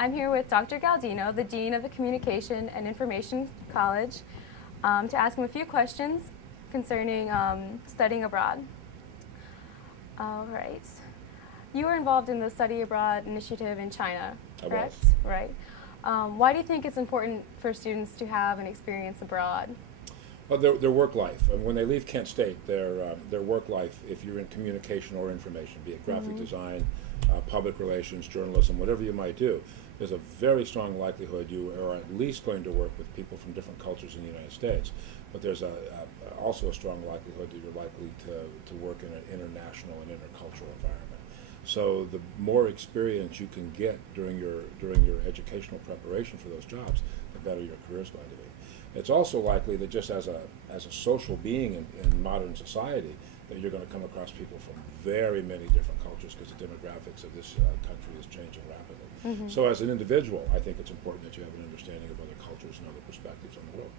I'm here with Dr. Gaudino, the Dean of the Communication and Information College, to ask him a few questions concerning studying abroad. All right. You were involved in the Study Abroad initiative in China, correct? Right. Why do you think it's important for students to have an experience abroad? Well, their work life. I mean, when they leave Kent State, their work life, if you're in communication or information, be it graphic design, public relations, journalism, whatever you might do, there's a very strong likelihood you are at least going to work with people from different cultures in the United States. But there's also a strong likelihood that you're likely to work in an international and intercultural environment. So the more experience you can get during your educational preparation for those jobs, the better your career is going to be. It's also likely that just as a social being in modern society, that you're going to come across people from very many different cultures because the demographics of this country is changing rapidly. So as an individual, I think it's important that you have an understanding of other cultures and other perspectives on the world.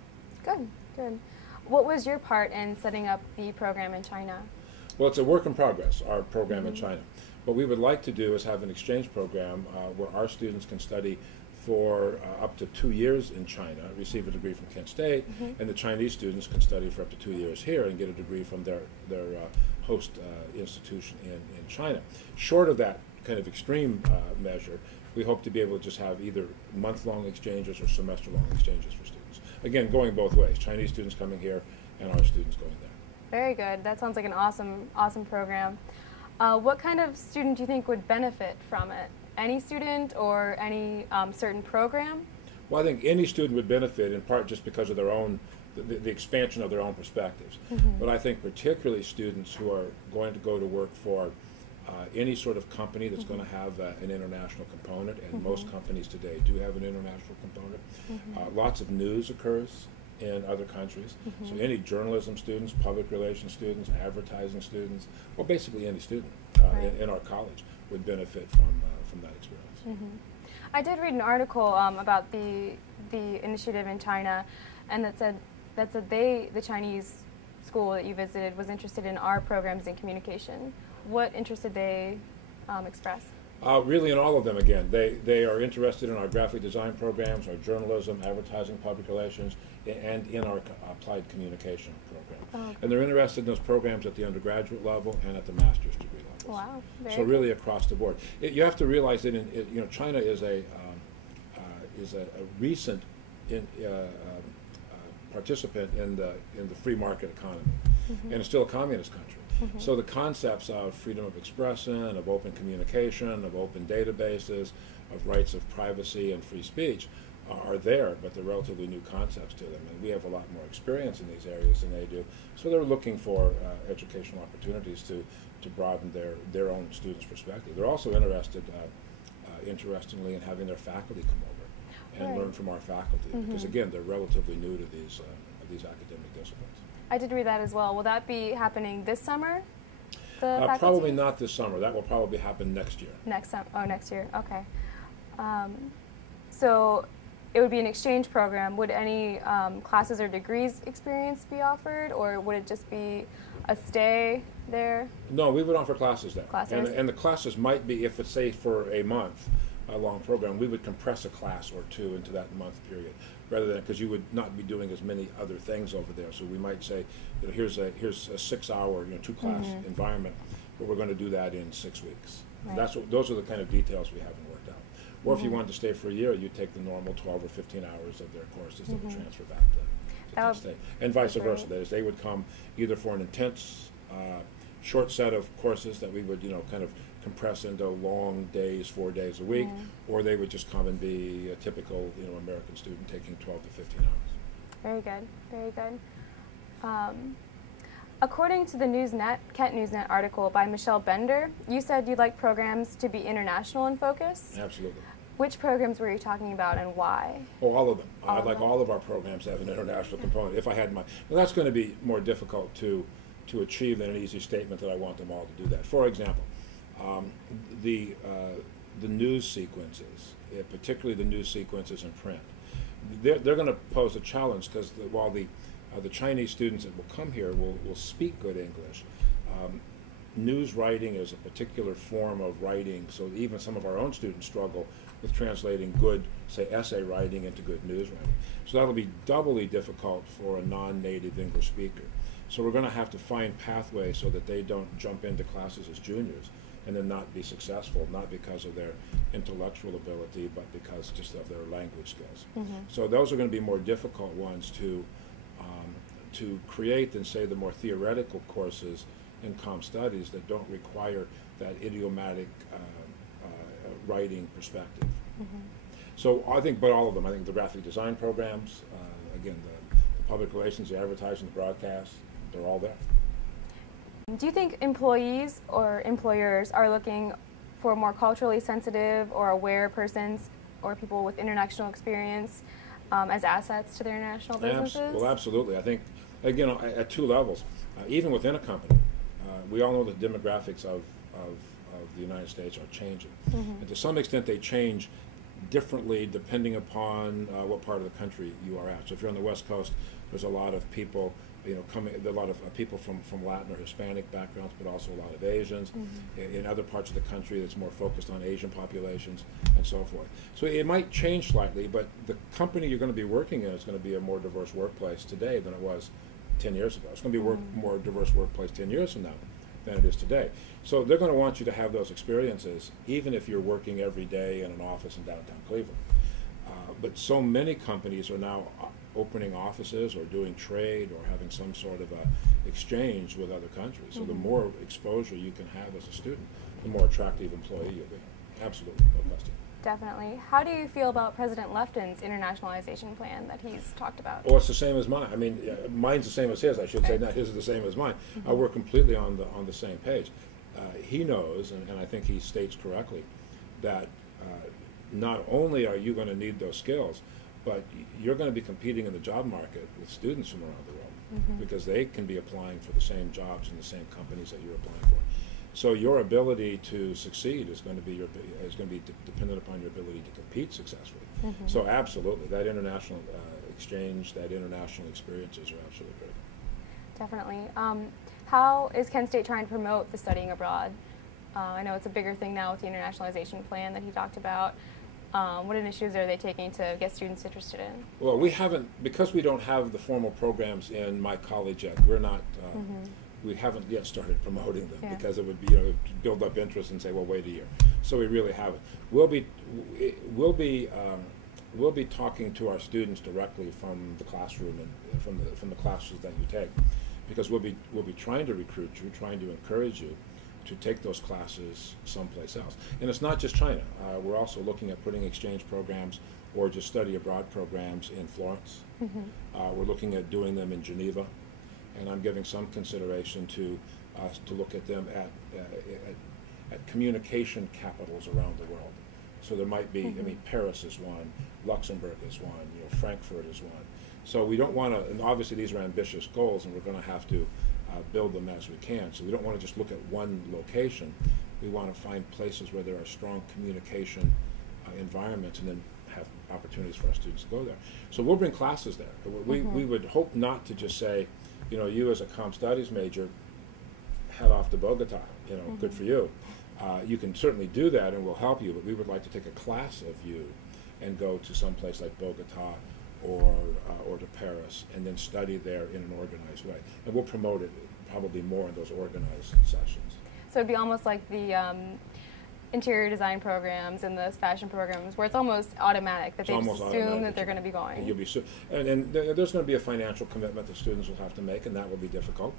Good, good. What was your part in setting up the program in China? Well, it's a work in progress, our program in China. What we would like to do is have an exchange program where our students can study for up to 2 years in China, receive a degree from Kent State, and the Chinese students can study for up to 2 years here and get a degree from their host institution in China. Short of that kind of extreme measure, we hope to be able to just have either month-long exchanges or semester-long exchanges for students. Again, going both ways, Chinese students coming here and our students going there. Very good. That sounds like an awesome program. What kind of student do you think would benefit from it? Any student or any certain program? Well, I think any student would benefit in part just because of their own, the expansion of their own perspectives. But I think particularly students who are going to go to work for any sort of company that's going to have an international component, and most companies today do have an international component. Lots of news occurs in other countries. So any journalism students, public relations students, advertising students, well, basically any student in our college would benefit from that experience. I did read an article about the initiative in China, and that said the Chinese school that you visited was interested in our programs in communication. What interest did they express? Really in all of them, again. They are interested in our graphic design programs, our journalism, advertising, public relations, and in our applied communication program. And they're interested in those programs at the undergraduate level and at the master's degree level. Wow. So really across the board. You have to realize that China is a recent participant in the free market economy, and it's still a communist country. So the concepts of freedom of expression, of open communication, of open databases, of rights of privacy and free speech are there, but they're relatively new concepts to them. And we have a lot more experience in these areas than they do. So they're looking for educational opportunities to broaden their own students' perspective. They're also interested, interestingly, in having their faculty come over and learn from our faculty, because again, they're relatively new to these academic disciplines. I did read that as well. Will that be happening this summer? Probably not this summer. That will probably happen next year. Next year. Okay. So it would be an exchange program. Would any classes or degrees experience be offered, or would it just be a stay there? No, we would offer classes there. Classes? And the classes might be, if it's say for a month, a long program, we would compress a class or two into that month period, rather than, because you would not be doing as many other things over there. So we might say, here's a 6-hour, 2-class environment, but we're going to do that in 6 weeks. Right. Those are the kind of details we haven't worked out. Or if you wanted to stay for a year, you take the normal 12 or 15 hours of their courses that would transfer back to Kent State, and vice versa. That is, they would come either for an intense, short set of courses that we would, kind of compress into long days, 4 days a week, or they would just come and be a typical, American student taking 12 to 15 hours. Very good, very good. According to the Kent Newsnet article by Michelle Bender, you said you'd like programs to be international in focus? Absolutely. Which programs were you talking about and why? Oh, all of them. I'd like all of our programs to have an international component. If I had my, well, that's going to be more difficult to achieve than an easy statement that I want them all to do that. For example, the news sequences, particularly the news sequences in print, they're going to pose a challenge, because while the Chinese students that will come here will speak good English, news writing is a particular form of writing, so even some of our own students struggle with translating good, say, essay writing into good news writing. So that'll be doubly difficult for a non-native English speaker. So we're going to have to find pathways so that they don't jump into classes as juniors and then not be successful, not because of their intellectual ability, but because just of their language skills. So those are going to be more difficult ones to create than, say, the more theoretical courses in comm studies that don't require that idiomatic writing perspective. So I think, but all of them, I think the graphic design programs, again, the public relations, the advertising, the broadcast, they're all there. Do you think employees or employers are looking for more culturally sensitive or aware persons or people with international experience as assets to their international businesses? Well, absolutely. I think, again, at two levels. Even within a company, we all know the demographics of the United States are changing. And to some extent, they change differently depending upon what part of the country you are at. So if you're on the West Coast, there's a lot of people, there are a lot of people from Latin or Hispanic backgrounds, but also a lot of Asians. In other parts of the country, it's more focused on Asian populations and so forth. So it might change slightly, but the company you're going to be working in is going to be a more diverse workplace today than it was 10 years ago. It's going to be a more diverse workplace 10 years from now than it is today. So they're going to want you to have those experiences, even if you're working every day in an office in downtown Cleveland. But so many companies are now opening offices or doing trade or having some sort of a exchange with other countries. So the more exposure you can have as a student, the more attractive employee you'll be. Absolutely, no question. Definitely. How do you feel about President Lefton's internationalization plan that he's talked about? Well, it's the same as mine. I mean, mine's the same as his. I should say, not his is the same as mine. We're completely on the same page. He knows, and I think he states correctly, that not only are you going to need those skills, but you're going to be competing in the job market with students from around the world because they can be applying for the same jobs in the same companies that you're applying for. So your ability to succeed is going to be dependent upon your ability to compete successfully. So absolutely, that international exchange, that international experiences are absolutely critical. Definitely. How is Kent State trying to promote the studying abroad? I know it's a bigger thing now with the internationalization plan that he talked about. What initiatives are they taking to get students interested in? Well, we haven't, because we don't have the formal programs in my college yet, we're not, we haven't yet started promoting them because it would be, build up interest and say, well, wait a year. So we really haven't. We'll be talking to our students directly from the classroom and from the classes that you take, because we'll be trying to recruit you, trying to encourage you to take those classes someplace else. And it's not just China. We're also looking at putting exchange programs or just study abroad programs in Florence. We're looking at doing them in Geneva, and I'm giving some consideration to look at them at communication capitals around the world. So there might be, I mean, Paris is one, Luxembourg is one, Frankfurt is one. So we don't want to, and obviously these are ambitious goals, and we're going to have to build them as we can. So we don't want to just look at one location. We want to find places where there are strong communication environments, and then have opportunities for our students to go there. So we'll bring classes there. We would hope not to just say, you as a comm studies major, head off to Bogota, good for you. You can certainly do that, and we'll help you, but we would like to take a class of you and go to some place like Bogota or to Paris, and then study there in an organized way. And we'll promote it probably more in those organized sessions. So it'd be almost like the interior design programs and the fashion programs, where it's almost automatic, that they just assume that they're going to be going. And there's going to be a financial commitment that students will have to make, and that will be difficult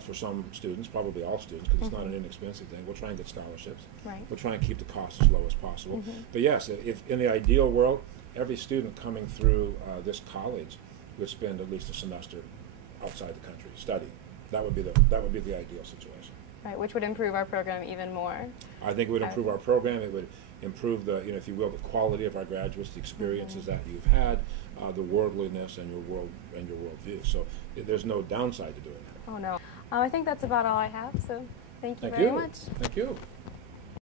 for some students, probably all students, because it's not an inexpensive thing. We'll try and get scholarships. Right. We'll try and keep the costs as low as possible. But yes, if in the ideal world, every student coming through this college would spend at least a semester outside the country studying. That would be the ideal situation. Right, which would improve our program even more. I think it would improve our program. It would improve the, if you will, the quality of our graduates, the experiences that you've had, the worldliness and your worldview. So there's no downside to doing that. Oh no, I think that's about all I have. So thank you very much. Thank you.